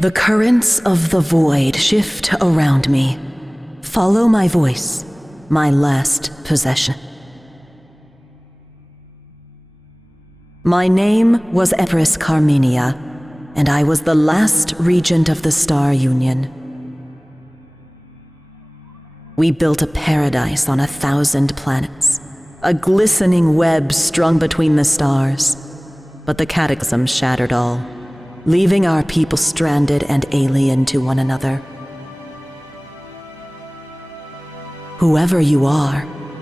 The currents of the void shift around me. Follow my voice, my last possession. My name was Empress Carmenia, and I was the last regent of the Star Union. We built a paradise on 1,000 planets, a glistening web strung between the stars. But the cataclysm shattered all, leaving our people stranded and alien to one another. Whoever you are,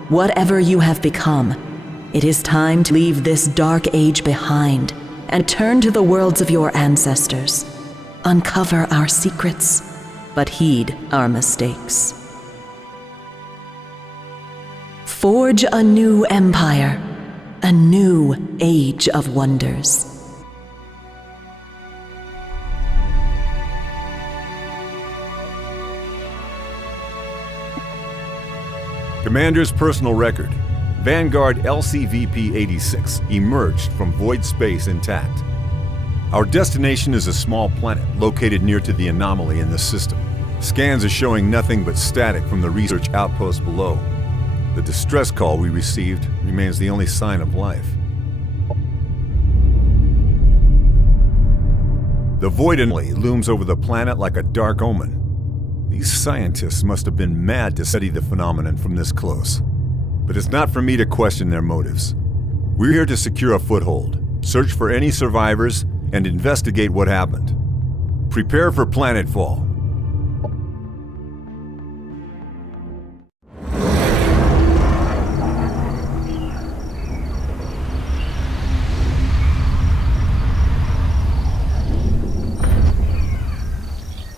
whatever you have become, it is time to leave this dark age behind and turn to the worlds of your ancestors. Uncover our secrets, but heed our mistakes. Forge a new empire, a new age of wonders. Commander's personal record. Vanguard LCVP-86 emerged from void space intact. Our destination is a small planet located near to the anomaly in the system. Scans are showing nothing but static from the research outpost below. The distress call we received remains the only sign of life. The void anomaly looms over the planet like a dark omen. These scientists must have been mad to study the phenomenon from this close. But it's not for me to question their motives. We're here to secure a foothold, search for any survivors, and investigate what happened. Prepare for planetfall.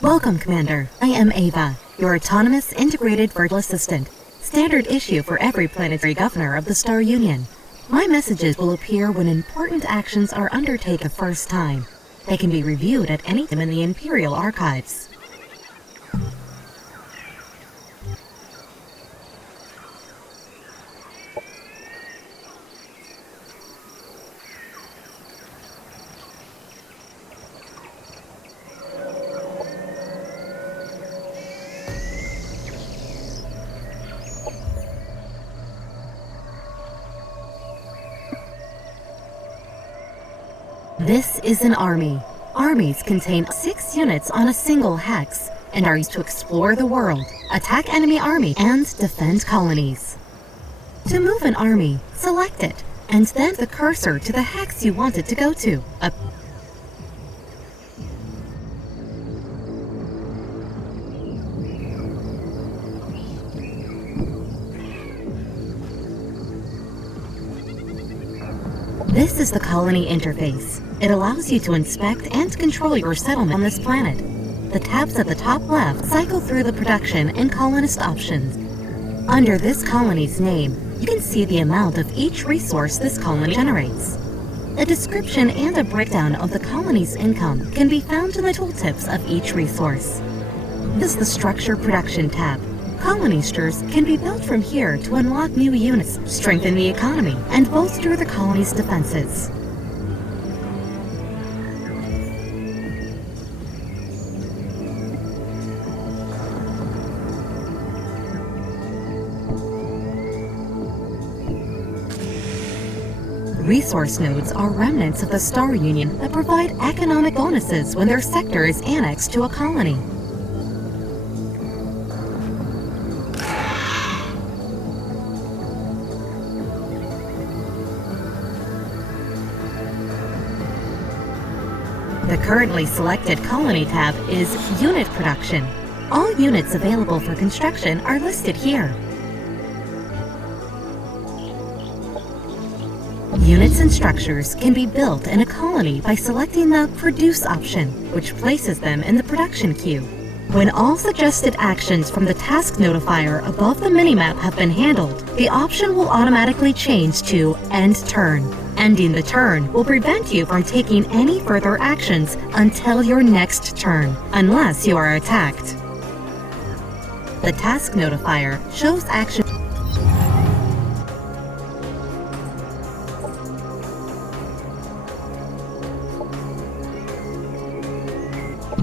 Welcome, Commander. I am Ava, your autonomous integrated virtual assistant. Standard issue for every planetary governor of the Star Union. My messages will appear when important actions are undertaken the first time. They can be reviewed at any time in the Imperial Archives. This is an army. Armies contain 6 units on a single hex and are used to explore the world, attack enemy army, and defend colonies. To move an army, select it, and then the cursor to the hex you want it to go to. This is the colony interface. It allows you to inspect and control your settlement on this planet. The tabs at the top left cycle through the production and colonist options. Under this colony's name, you can see the amount of each resource this colony generates. A description and a breakdown of the colony's income can be found in the tooltips of each resource. This is the Structure Production tab. Colonisters can be built from here to unlock new units, strengthen the economy, and bolster the colony's defenses. Resource nodes are remnants of the Star Union that provide economic bonuses when their sector is annexed to a colony. The currently selected colony tab is Unit Production. All units available for construction are listed here. Units and structures can be built in a colony by selecting the Produce option, which places them in the production queue. When all suggested actions from the task notifier above the minimap have been handled, the option will automatically change to End Turn. Ending the turn will prevent you from taking any further actions until your next turn, unless you are attacked. The task notifier shows action.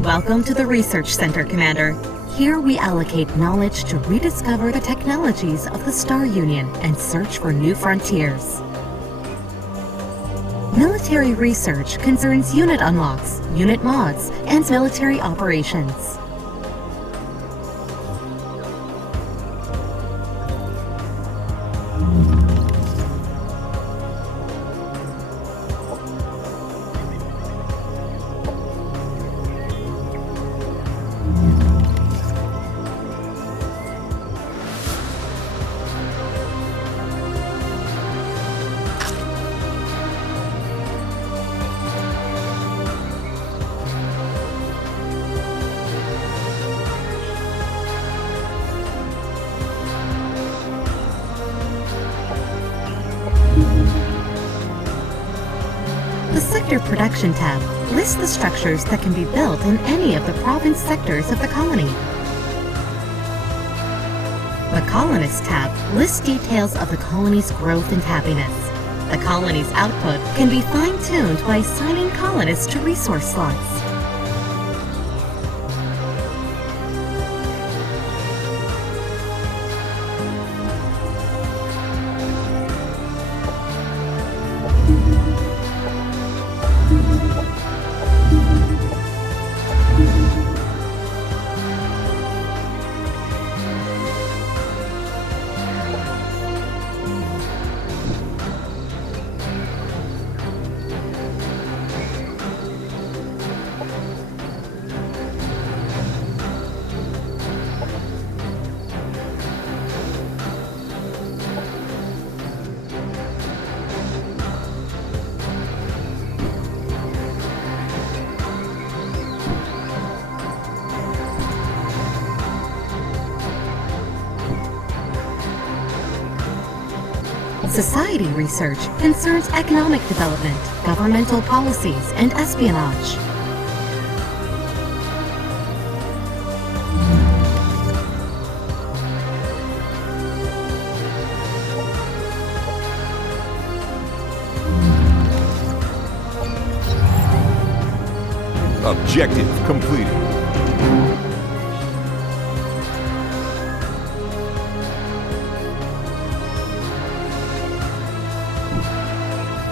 Welcome to the Research Center, Commander. Here we allocate knowledge to rediscover the technologies of the Star Union and search for new frontiers. Military research concerns unit unlocks, unit mods, and military operations. The Sector Production tab lists the structures that can be built in any of the province sectors of the colony. The Colonist tab lists details of the colony's growth and happiness. The colony's output can be fine-tuned by assigning colonists to resource slots. Society research concerns economic development, governmental policies, and espionage. Objective completed.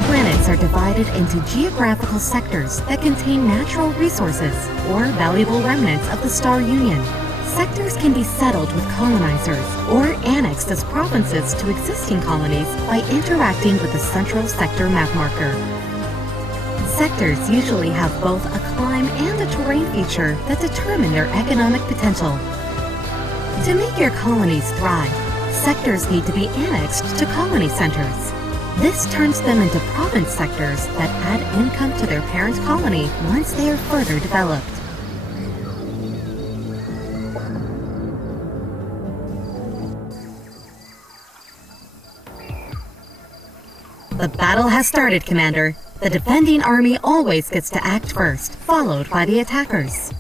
Planets are divided into geographical sectors that contain natural resources or valuable remnants of the Star Union. Sectors can be settled with colonizers or annexed as provinces to existing colonies by interacting with the central sector map marker. Sectors usually have both a climb and a terrain feature that determine their economic potential. To make your colonies thrive, sectors need to be annexed to colony centers. This turns them into province sectors that add income to their parent colony once they are further developed. The battle has started, Commander. The defending army always gets to act first, followed by the attackers.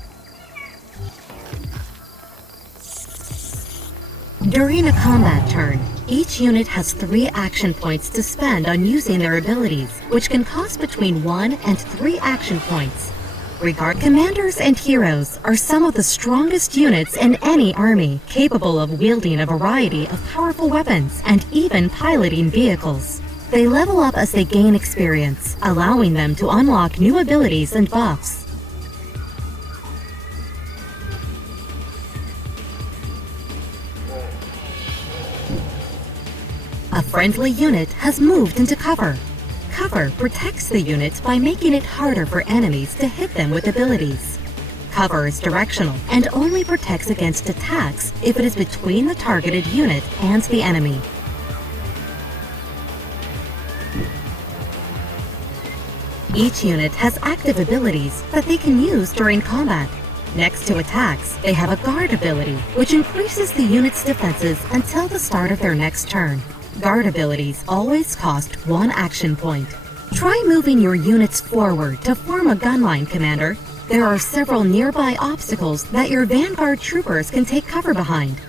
During a combat turn, each unit has 3 action points to spend on using their abilities, which can cost between 1 and 3 action points. Commanders and heroes are some of the strongest units in any army, capable of wielding a variety of powerful weapons and even piloting vehicles. They level up as they gain experience, allowing them to unlock new abilities and buffs. A friendly unit has moved into cover. Cover protects the unit by making it harder for enemies to hit them with abilities. Cover is directional and only protects against attacks if it is between the targeted unit and the enemy. Each unit has active abilities that they can use during combat. Next to attacks, they have a guard ability, which increases the unit's defenses until the start of their next turn. Guard abilities always cost 1 action point. Try moving your units forward to form a gun line, Commander. There are several nearby obstacles that your Vanguard troopers can take cover behind.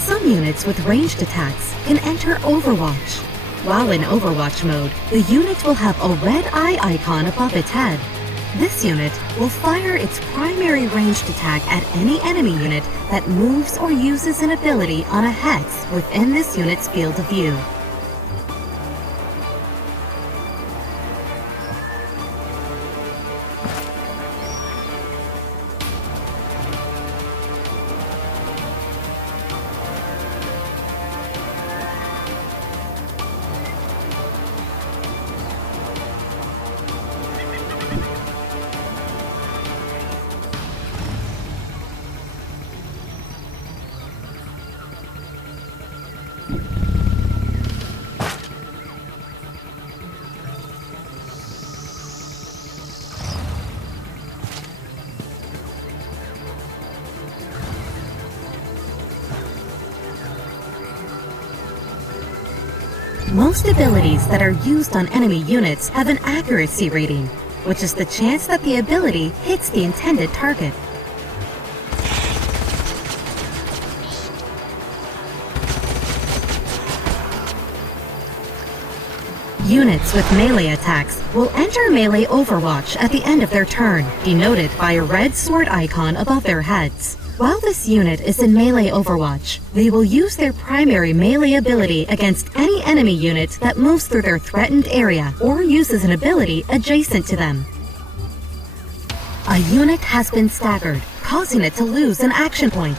Some units with ranged attacks can enter Overwatch. While in Overwatch mode, the unit will have a red eye icon above its head. This unit will fire its primary ranged attack at any enemy unit that moves or uses an ability on a hex within this unit's field of view. Most abilities that are used on enemy units have an accuracy rating, which is the chance that the ability hits the intended target. Units with melee attacks will enter melee Overwatch at the end of their turn, denoted by a red sword icon above their heads. While this unit is in melee Overwatch, they will use their primary melee ability against any enemy unit that moves through their threatened area or uses an ability adjacent to them. A unit has been staggered, causing it to lose an action point.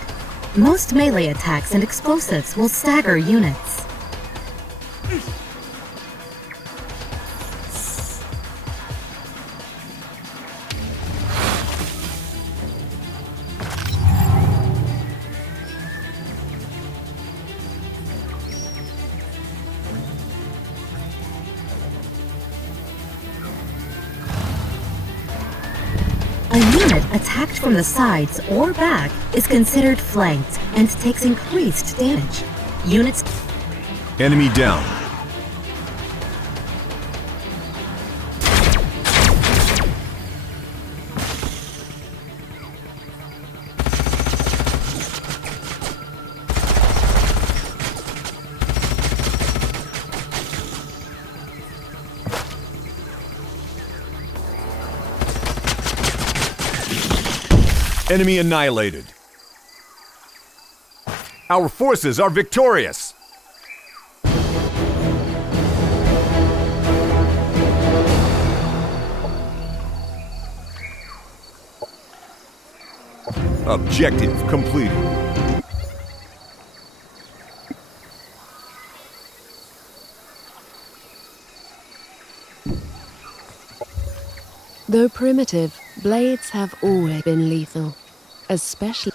Most melee attacks and explosives will stagger units. A unit attacked from the sides or back is considered flanked and takes increased damage. Units... Enemy down. Enemy annihilated. Our forces are victorious. Objective completed. Though primitive, blades have always been lethal, especially...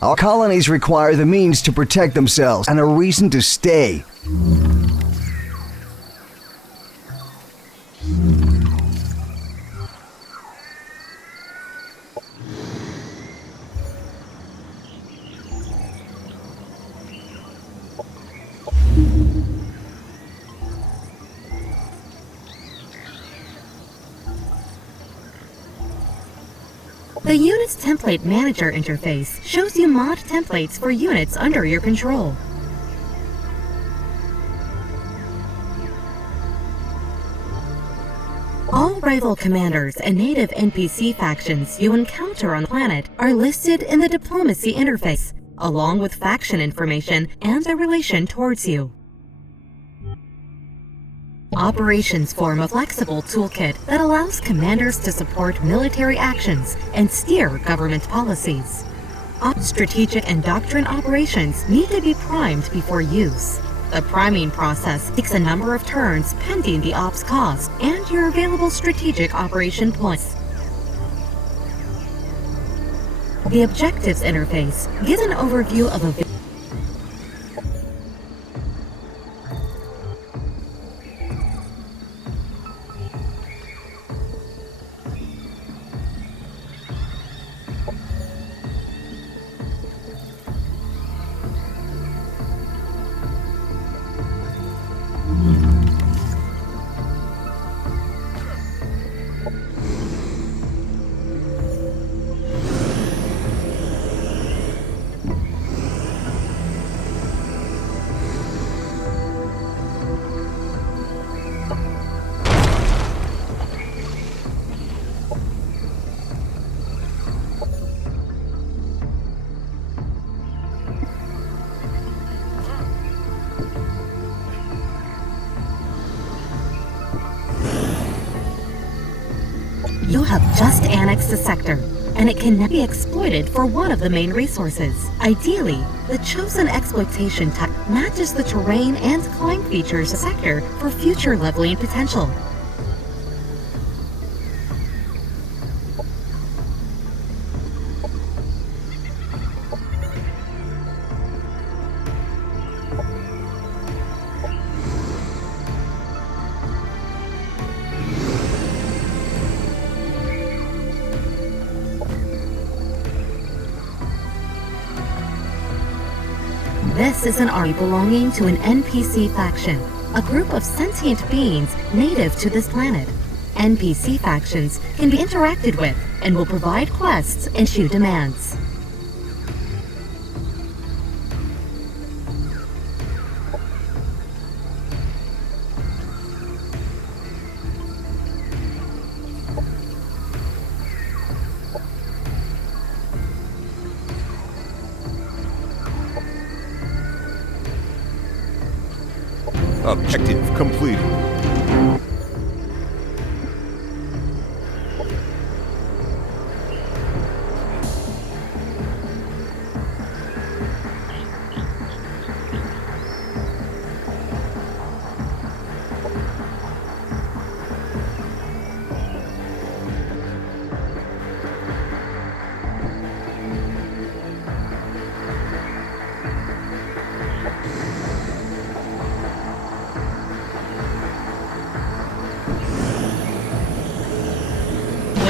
Our colonies require the means to protect themselves and a reason to stay. The Unit's Template Manager interface shows you mod templates for units under your control. All rival commanders and native NPC factions you encounter on the planet are listed in the Diplomacy interface, along with faction information and their relation towards you. Operations form a flexible toolkit that allows commanders to support military actions and steer government policies. Strategic and doctrine operations need to be primed before use. The priming process takes a number of turns pending the ops cost and your available strategic operation points. The Objectives interface gives an overview of a You have just annexed a sector, and it can be exploited for one of the main resources. Ideally, the chosen exploitation type matches the terrain and climb features of the sector for future leveling potential. This is an army belonging to an NPC faction, a group of sentient beings native to this planet. NPC factions can be interacted with and will provide quests and issue demands. Objective completed.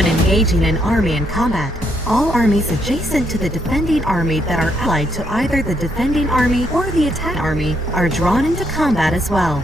When engaging an army in combat, all armies adjacent to the defending army that are allied to either the defending army or the attack army are drawn into combat as well.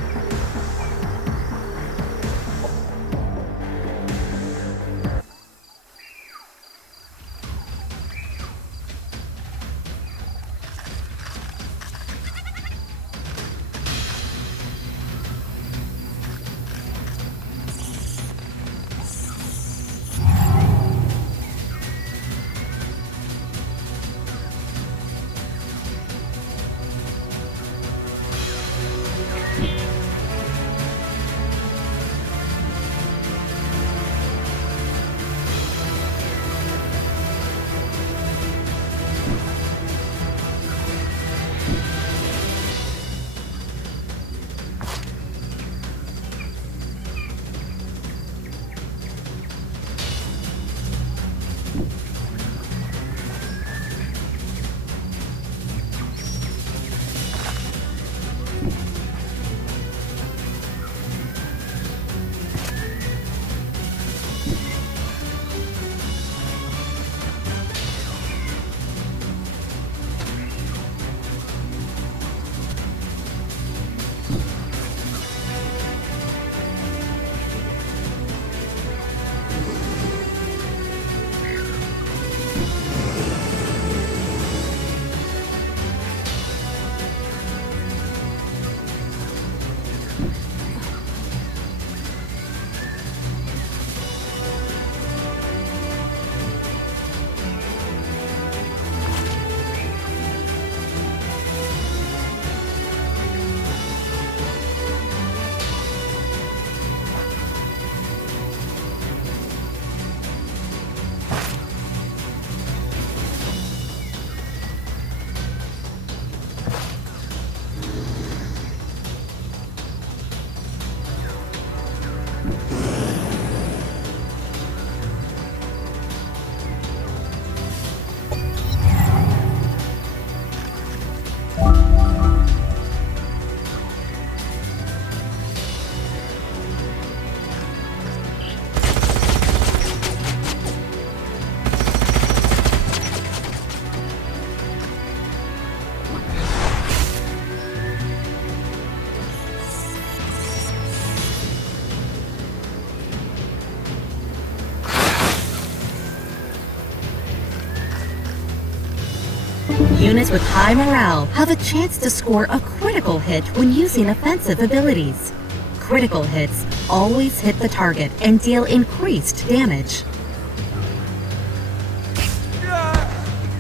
Units with high morale have a chance to score a critical hit when using offensive abilities. Critical hits always hit the target and deal increased damage.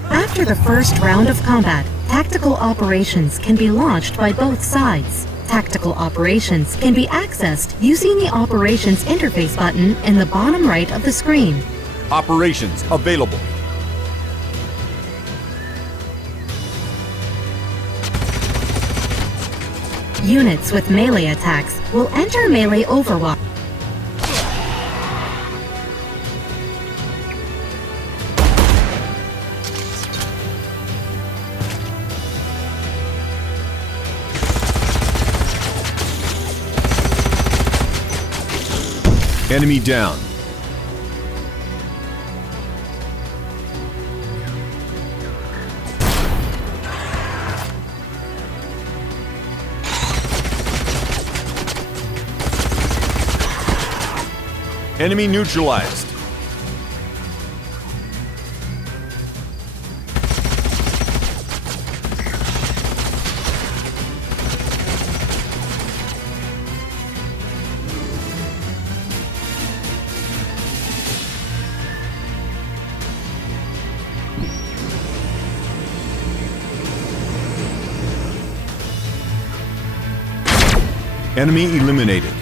After the first round of combat, tactical operations can be launched by both sides. Tactical operations can be accessed using the Operations Interface button in the bottom right of the screen. Operations available. Units with melee attacks will enter melee overwatch. Enemy down. Enemy neutralized. Enemy eliminated.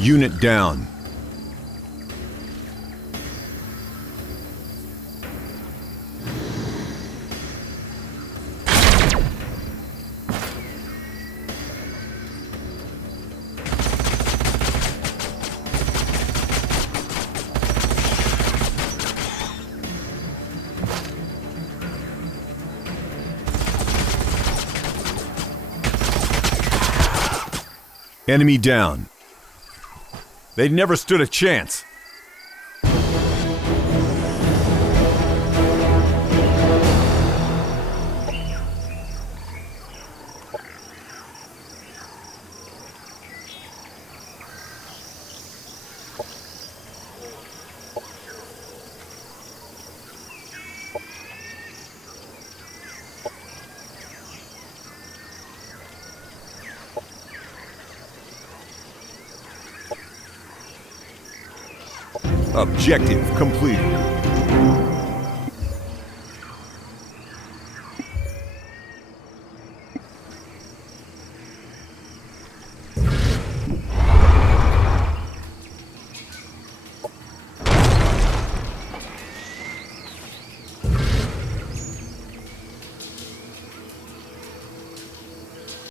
Unit down. Enemy down. They never stood a chance. Objective completed.